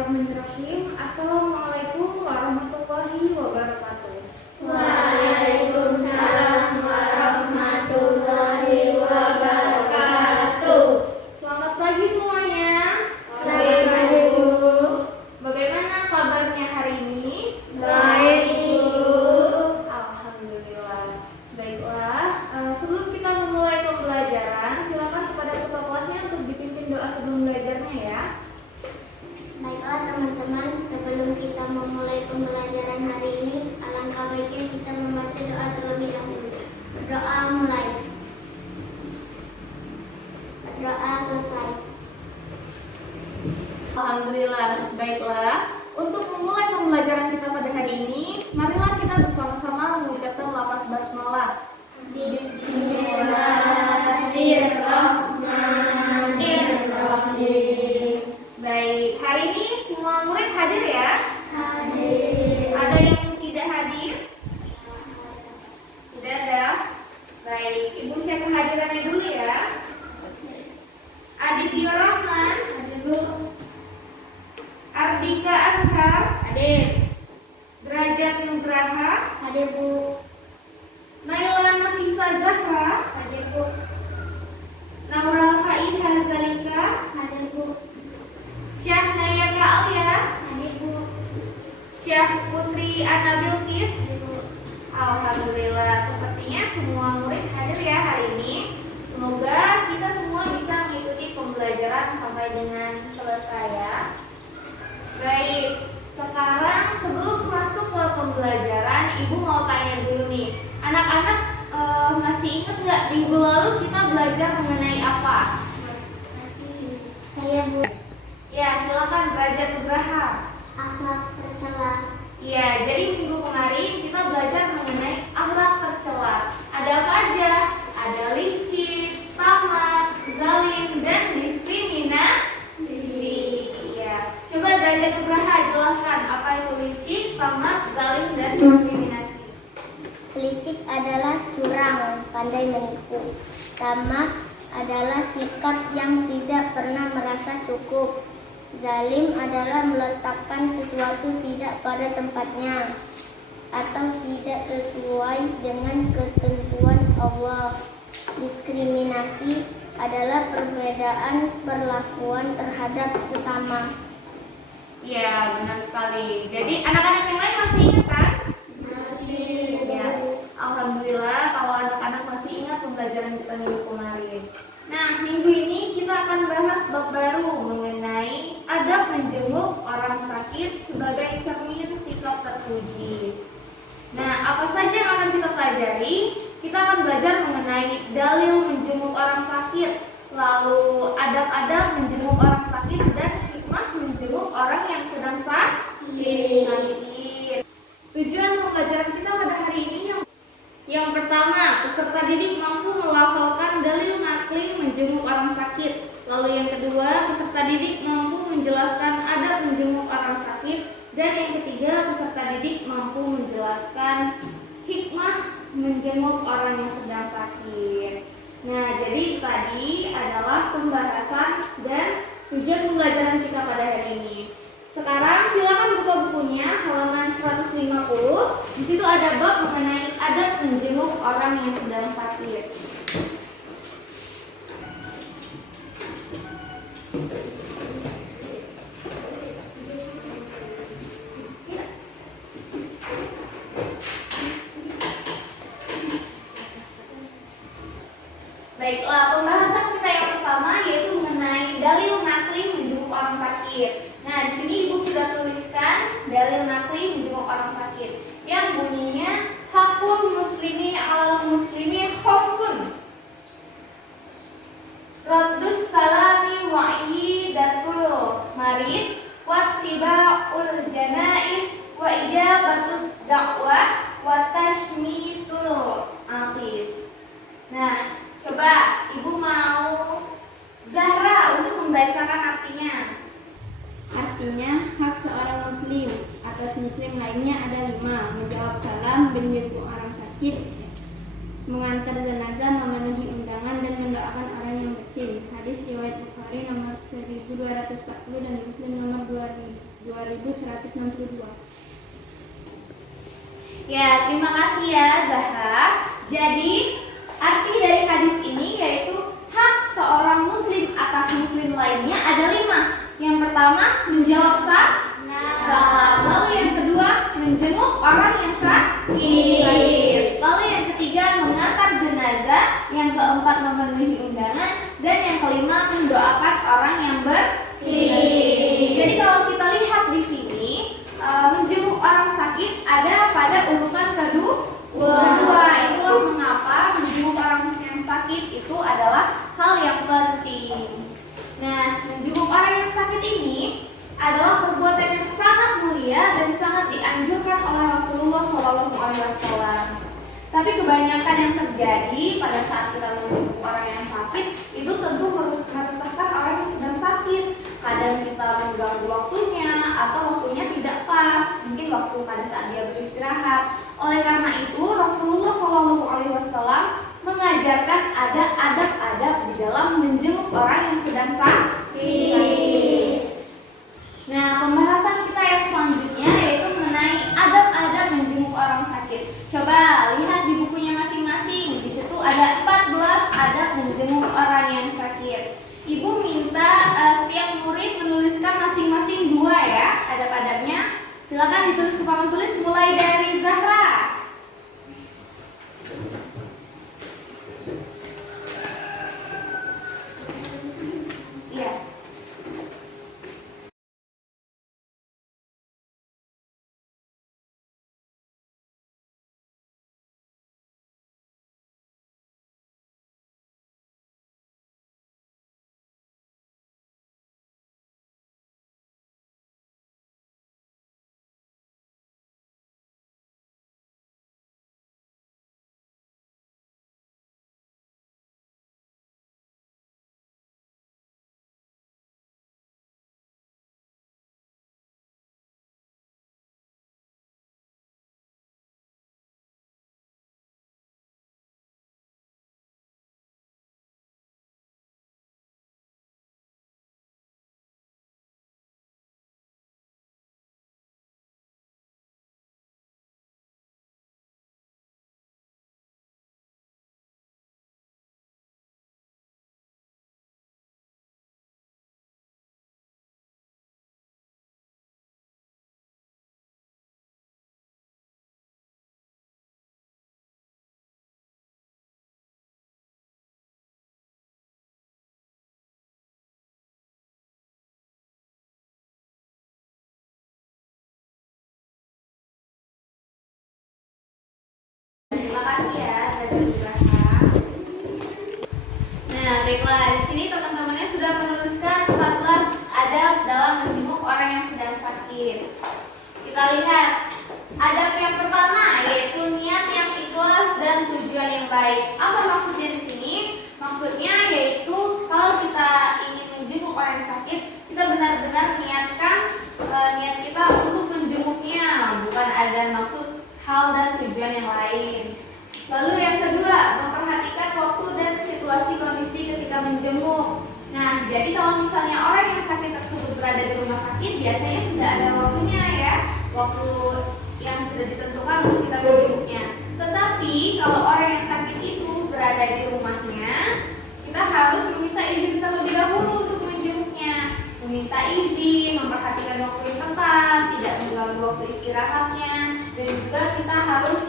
Bismillahirrahmanirrahim. Assalamualaikum warahmatullahi wabarakatuh. Waalaikumsalam warahmatullahi wabarakatuh. Selamat pagi semuanya. Selamat pagi, Bu. Bagaimana kabarnya hari ini? Baik, Bu. Alhamdulillah. Baiklah, sebelum kita memulai pembelajaran, silakan kepada ketua kelasnya untuk dipimpin doa sebelum belajarnya ya. Baiklah teman-teman, sebelum kita memulai pembelajaran hari ini, alangkah baiknya kita membaca doa terlebih dahulu. Doa mulai. Doa selesai. Alhamdulillah. Baiklah, untuk memulai pembelajaran kita pada hari ini, marilah kita bersama-sama mengucapkan lafaz basmalah. Bismillahirrahmanirrahim. Baik, hari ini semua murid hadir ya? Hadir. Ada yang tidak hadir? Tidak ada? Baik, Ibu cek kehadirannya dulu ya. Aditya Rahman, Hadir, Bu. Ardika Ashar, Hadir. Derajat Nugraha, Hadir, Bu. Naila Nafisa Zahra, Hadir, Bu. Naura Faiha Zalika, Hadir, Bu. Syahnayaka Alia, Hadir, Bu. Syah Putri Ana Bilqis. Hadir, Bu. Alhamdulillah, sepertinya semua murid hadir ya hari ini. Semoga kita semua bisa mengikuti pembelajaran sampai dengan selesai ya. Baik, sekarang sebelum masuk ke pembelajaran, Ibu mau tanya dulu nih. Anak-anak masih ingat nggak minggu lalu kita belajar mengenai apa? Saya, Bu. Ya, silakan derajat Nugraha. Akhlak tercela. Iya, jadi minggu kemarin kita belajar mengenai akhlak tercela. Ada apa aja? Ada licik, tamat, zalim, dan diskriminasi. Iya. Coba derajat Nugraha jelaskan apa itu licik, tamat, zalim, dan diskriminasi. Licik adalah curang, pandai menipu. Tamak adalah sikap yang tidak pernah merasa cukup. Zalim adalah meletakkan sesuatu tidak pada tempatnya atau tidak sesuai dengan ketentuan Allah. Diskriminasi adalah perbedaan perlakuan terhadap sesama. Iya, benar sekali. Jadi anak-anak yang lain masih ingat kan? Ya, alhamdulillah kalau anak-anak masih ingat pembelajaran kita minggu kemarin. Nah, minggu ini kita akan bahas bab baru mengenai adab menjenguk orang sakit sebagai cermin sikap terpuji. Nah, apa saja yang akan kita pelajari? Kita akan belajar mengenai dalil menjenguk orang sakit, lalu adab-adab menjenguk orang sakit, dan hikmah menjenguk orang yang sedang sakit. Tujuan pembelajaran kita pada hari ini yang pertama, peserta didik mampu melafalkan dalil nakli menjenguk orang sakit. Lalu yang kedua, peserta didik mampu menjelaskan adab menjenguk orang sakit. Dan yang ketiga, peserta didik mampu menjelaskan hikmah menjenguk orang yang sedang sakit. Nah, jadi tadi adalah pembahasan dan tujuan pembelajaran kita pada hari ini. Sekarang silakan buka bukunya halaman 150. Di situ ada bab mengenai adab menjenguk orang yang sedang sakit. Baiklah, pembahasan kita yang pertama yaitu mengenai dalil nakli menjenguk orang sakit. Nah, di sini Ibu sudah tuliskan dalil nakli menjenguk orang sakit yang bunyinya hakul muslimi alal muslimi khomsun. Raddus salami wa'idatul marid wattiba'ul janais wa ijabatud da'wah wa tashmitul afis. Nah, coba Ibu mau Zahra untuk membacakan artinya. Artinya, hak seorang muslim atas muslim lainnya ada 5: menjawab salam, menjenguk orang sakit, mengantar jenazah, memenuhi undangan, dan mendoakan orang yang bersin. Hadis riwayat Bukhari nomor 1240 dan Muslim nomor 2000. 2162. Ya, terima kasih ya Zahra. Jadi, arti dari hadis ini yaitu hak seorang muslim atas muslim lainnya ada 5. Yang pertama, menjawab salam. Lalu yang kedua, menjenguk orang yang sakit. Lalu yang ketiga, mengantar jenazah. Yang keempat, memenuhi undangan. Dan yang kelima, mendoakan orang yang bersih. Jadi kalau kita lihat di sini, menjenguk orang sakit ada pada urutan kedua. Itulah mengapa menjenguk orang yang sakit itu adalah hal yang penting. Nah, menjenguk orang yang sakit ini adalah perbuatan yang sangat mulia dan sangat dianjurkan oleh Rasulullah SAW. Tapi kebanyakan yang terjadi pada saat kita menjenguk orang yang sakit itu tentu meresahkan orang yang sedang sakit. Kadang kita mengganggu waktunya atau waktunya tidak pas, mungkin waktu pada saat dia beristirahat. Oleh karena itu Rasulullah SAW mengajarkan ada adab-adab di dalam menjenguk orang yang sedang sakit. Nah, pembahasan kita yang selanjutnya yaitu mengenai adab-adab menjenguk orang sakit. Coba lihat di bukunya masing-masing. Di situ ada 14 adab menjenguk orang yang sakit. Ibu minta setiap murid menuliskan masing-masing 2 ya adab-adabnya. Silakan ditulis ke papan tulis mulai dari Zahra. Iya. Terima kasih ya dari belakang. Nah, baiklah, di sini teman-temannya sudah menuliskan 14 adab dalam menjenguk orang yang sedang sakit. Kita lihat adab yang pertama yaitu niat yang ikhlas dan tujuan yang baik. Apa maksudnya di sini? Maksudnya yaitu kalau kita ingin menjenguk orang yang sakit, kita benar-benar niatkan niat kita untuk menjenguknya, bukan ada maksud hal dan tujuan yang lain. Lalu yang kedua, memperhatikan waktu dan situasi kondisi ketika menjenguk. Nah, jadi kalau misalnya orang yang sakit tersebut berada di rumah sakit, biasanya sudah ada waktunya ya, waktu yang sudah ditentukan untuk kita menjenguknya. Tetapi kalau orang yang sakit itu berada di rumahnya, kita harus meminta izin terlebih dahulu untuk menjenguknya. Meminta izin, memperhatikan waktu yang tepat, tidak mengganggu waktu istirahatnya, dan juga kita harus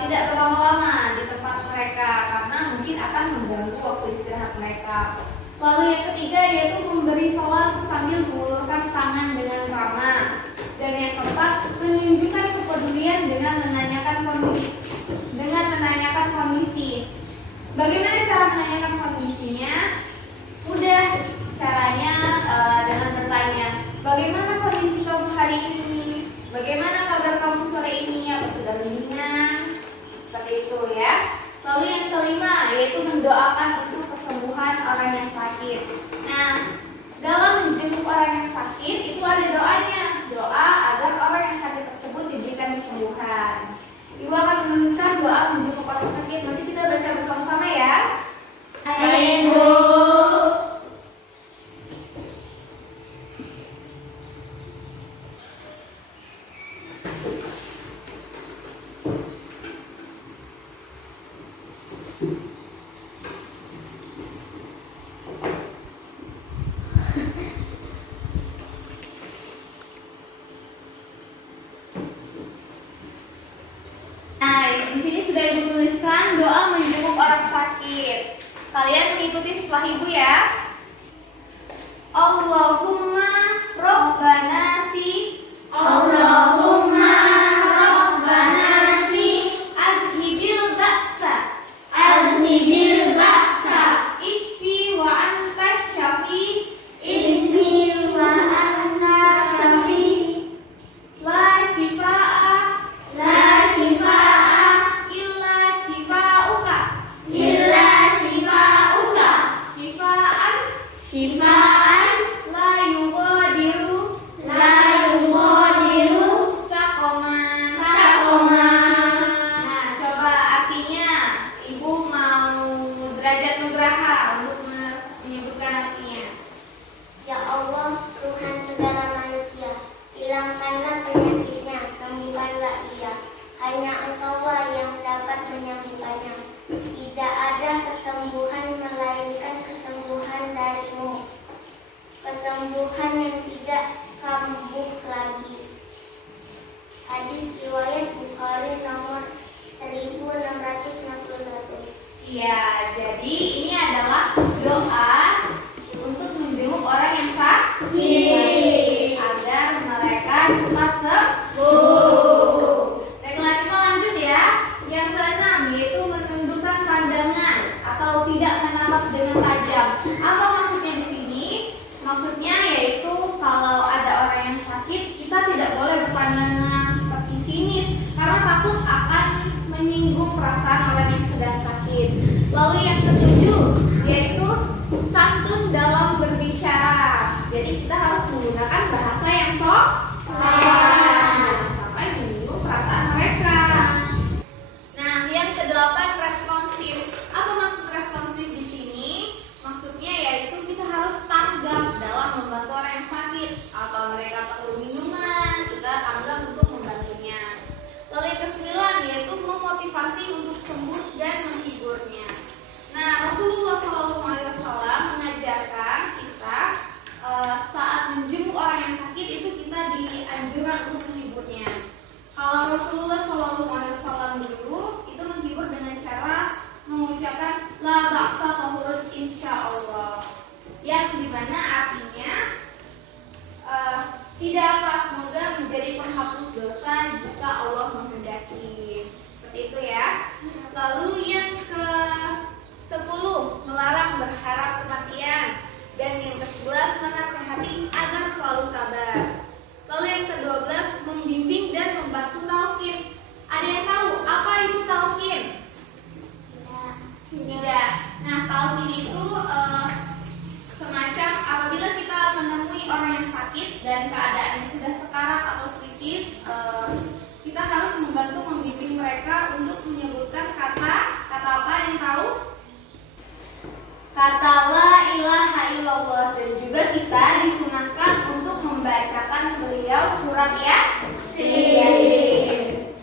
tidak berlama-lama di tempat mereka karena mungkin akan mengganggu waktu istirahat mereka. Lalu yang ketiga yaitu memberi salam sambil mengulurkan tangan dengan ramah. Dan yang keempat, menunjukkan kepedulian dengan menanyakan kondisi. Bagaimana cara menanyakan kondisinya? Mudah, caranya dengan bertanya, bagaimana kondisi kamu hari ini? Bagaimana kabar kamu sore ini? Apa sudah mendingan? Seperti itu ya. Lalu yang kelima yaitu mendoakan untuk kesembuhan orang yang sakit. Nah, dalam menjenguk orang yang sakit itu ada doanya. Doa agar orang yang sakit tersebut diberikan kesembuhan. Ibu akan menuliskan doa menjenguk orang sakit. Nanti kita baca bersama-sama ya. Amin, Bu. sudah Ibu tuliskan doa menjenguk orang sakit. Kalian mengikuti setelah Ibu ya. Allahumma Rabbana si Allahumma Rabbana si adhibil ba'sa azhibil ba'sa ishfi wa anta syafi izhi wa anta syafi la shifaa'a la shifaa'a illa shifauka illa shifauka shifaan shifaan la yughadiru la yughadiru saqaman. saqaman. Nah, coba artinya. Ibu mau derajat nugraha untuk menyebutkan artinya. Ya Allah, Tuhan segala manusia, hilangkanlah penyakitnya, sembuhkanlah ia. Hanya Engkaulah yang dapat menyembuhkannya. Tidak ada kesembuhan melainkan kesembuhan darimu. Kesembuhan yang tidak kambuh lagi. Hadis riwayat Bukhari nomor 1651. Iya, jadi ini adalah doa untuk menjenguk orang yang sakit agar mereka cepat sembuh. Baiklah, kita lanjut ya. Yang keenam yaitu menundukkan pandangan atau tidak menatap dengan tajam. Apa maksudnya di sini? Maksudnya yaitu kalau ada orang yang sakit, kita tidak boleh berpandangan seperti sinis karena takut akan menyinggung perasaan orang yang sedang sakit. Lalu yang ketujuh yaitu santun dalam berbicara. Jadi kita harus menggunakan bahasa yang sopan sampai menyinggung perasaan mereka. Nah, yang kedelapan responsif. Apa maksud responsif di sini? Maksudnya yaitu kita harus tanggap dalam membantu orang yang sakit atau mereka perlu minuman, kita tanggap untuk membantunya. Lalu yang kesembilan yaitu memotivasi untuk sembuh dan menghiburnya. Nah, Rasulullah SAW mengajarkan kita saat menjenguk orang yang sakit itu kita dianjurkan untuk menghiburnya. Kalau Rasulullah SAW dulu itu menghibur dengan cara mengucapkan la ba'sa tahurun insyaallah, yang dimana artinya tidak apa, semoga menjadi penghapus dosa jika Allah menghendaki. Seperti itu ya. Lalu yang ke-10 melarang berharap kematian, dan yang ke-11 menasehati agar selalu sabar. Lalu yang ke-12 membimbing dan membantu talqin. Ada yang tahu apa itu talqin? Tidak. Nah, talqin itu semacam apabila kita menemui orang yang sakit dan keadaannya sudah sekarat atau kritis, kita harus membantu membimbing mereka untuk menyebutkan kata apa yang tahu? Kata la ilaha illallah, dan juga kita disunahkan untuk membacakan beliau surat Yasin.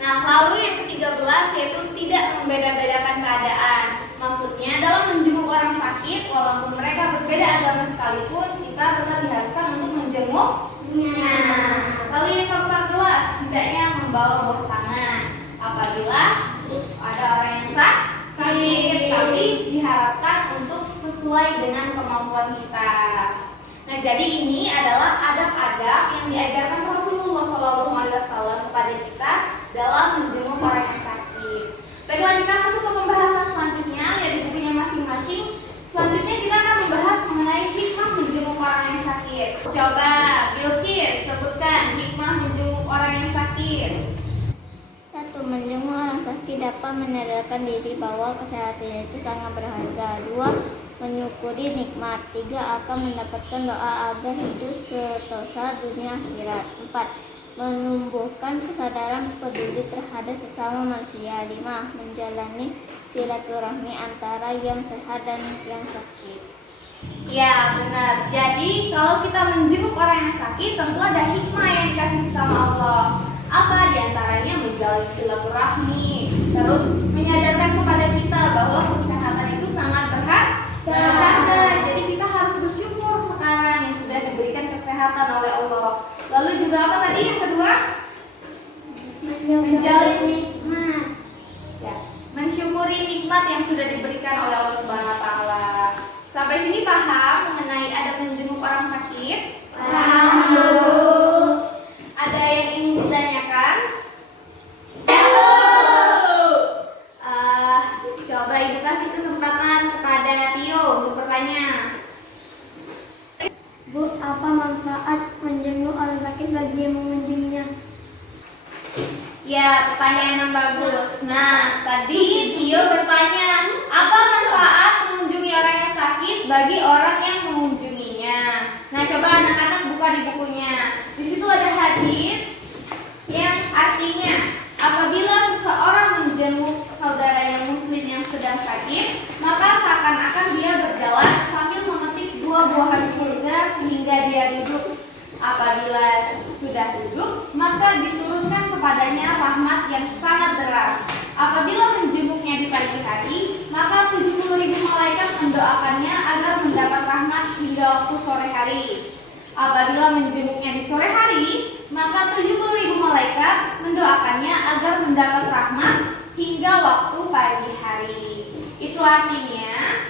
Nah, lalu yang ke-13 yaitu tidak membeda-bedakan keadaan. Maksudnya dalam menjenguk orang sakit, walaupun mereka berbeda agama sekalipun, kita tetap diharuskan untuk menjenguknya. Lalu yang ke-14 hendaknya membawa buah tangan apabila ada orang yang sakit, tapi diharapkan untuk sesuai dengan kemampuan kita. Nah, jadi ini adalah adab-adab yang diajarkan Rasulullah SAW kepada kita dalam menjenguk orang yang sakit. Baiklah, kita masuk ke pembahasan selanjutnya, lihat di bukunya masing-masing. Selanjutnya kita akan membahas mengenai hikmah menjenguk orang yang sakit. Coba Bilqis sebutkan hikmah menjenguk orang yang sakit. 1. Menjenguk orang sakit dapat menyadarkan diri bahwa kesehatannya itu sangat berharga. 2. Menyukuri nikmat. 3. Akan mendapatkan doa agar hidup sentosa dunia akhirat. 4. Menumbuhkan kesadaran peduli terhadap sesama manusia. 5. Menjalani silaturahmi antara yang sehat dan yang sakit. Ya, benar. Jadi kalau kita menjenguk orang yang sakit, tentu ada hikmah yang dikasih sama Allah. Apa diantaranya? Menjalin silaturahmi, terus menyadarkan kepada kita bahwa kesehatan itu sangat berharga. Jadi kita harus bersyukur sekarang yang sudah diberikan kesehatan oleh Allah. Lalu juga apa tadi yang kedua? Menjalin nikmat. Ya, pertanyaan yang bagus. Nah, tadi Tio bertanya, apa manfaat mengunjungi orang yang sakit bagi orang yang mengunjunginya? Nah, coba anak-anak buka di bukunya. Di situ ada hadis yang artinya, apabila seseorang menjenguk saudara yang muslim yang sedang sakit, maka seakan-akan dia berjalan sambil memetik buah-buahan surga sehingga dia duduk. Apabila sudah duduk, maka diturunkan kepadanya rahmat yang sangat deras. Apabila menjenguknya di pagi hari, maka 70.000 malaikat mendoakannya agar mendapat rahmat hingga waktu sore hari. Apabila menjenguknya di sore hari, maka 70.000 malaikat mendoakannya agar mendapat rahmat hingga waktu pagi hari. Itu artinya,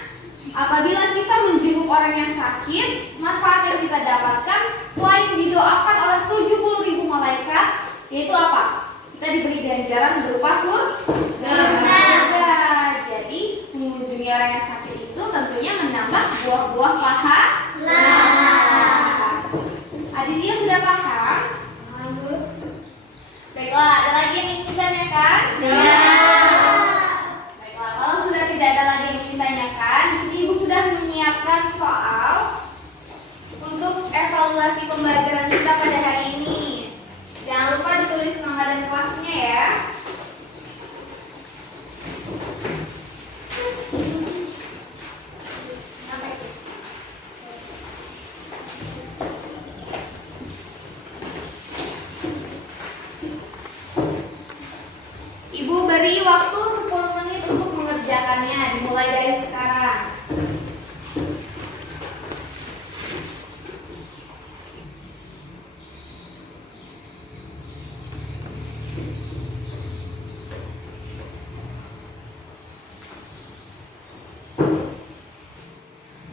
apabila kita menjenguk orang yang sakit, manfaat yang kita dapatkan selain didoakan oleh 70.000 malaikat, yaitu apa? Kita diberi ganjaran berupa surga. Jadi mengunjungi orang yang sakit itu tentunya menambah buah-buah pahala. Aditya sudah paham? Baiklah, ada lagi yang ingin ditanyakan? Ya. Baiklah, kalau sudah tidak ada lagi yang ingin ditanyakan, di sini Ibu sudah menyiapkan soal untuk evaluasi pembelajaran kita pada hari ini. Jangan lupa ditulis nama dan kelasnya ya. Ibu beri waktu 10 menit untuk mengerjakannya, dimulai dari sekarang.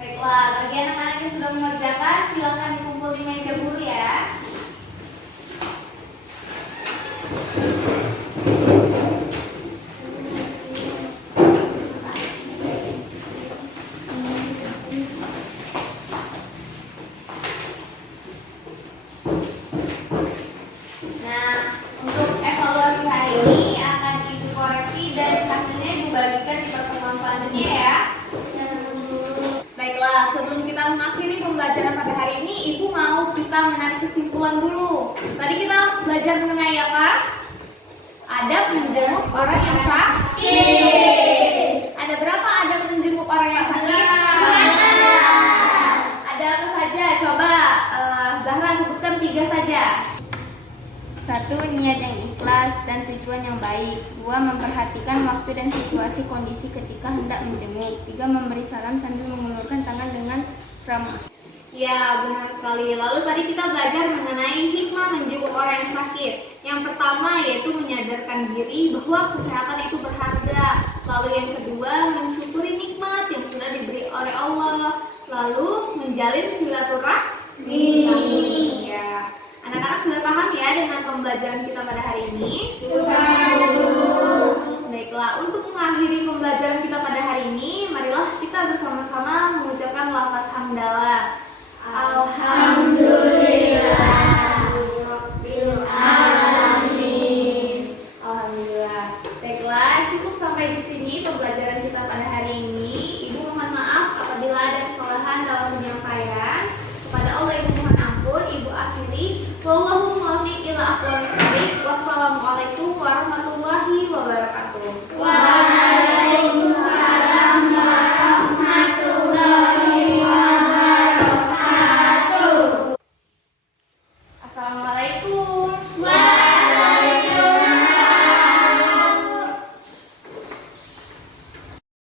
Baiklah, bagi anak-anak yang sudah mengerjakan, silakan dikumpul di meja guru ya. Nah, untuk evaluasi hari ini akan Ibu koreksi dan hasilnya Ibu bagikan di pertemuan selanjutnya ya. Baiklah, sebelum kita mengakhiri pembelajaran pada hari ini, Ibu mau kita menarik kesimpulan dulu. Tadi kita belajar mengenai apa? Adab menjenguk orang yang sakit. Ada berapa adab menjenguk orang yang sakit? Ada apa saja? Coba Zahra sebutkan 3 saja. 1. Niat yang ikhlas dan tujuan yang baik. 2. Memperhatikan waktu dan situasi kondisi ketika hendak menjenguk. 3. Memberi salam sambil mengulurkan tangan dengan ramah. Ya, benar sekali. Lalu tadi kita belajar mengenai hikmah menjenguk orang yang sakit. Yang pertama yaitu menyadarkan diri bahwa kesehatan itu berharga. Lalu yang kedua, mensyukuri nikmat yang sudah diberi oleh Allah. Lalu menjalin silaturahmi. Ya. Anak-anak sudah paham ya dengan pembelajaran kita pada hari ini? Baiklah, untuk mengakhiri pembelajaran kita pada hari ini, marilah kita bersama-sama mengucapkan lafaz hamdalah. Alhamdulillah.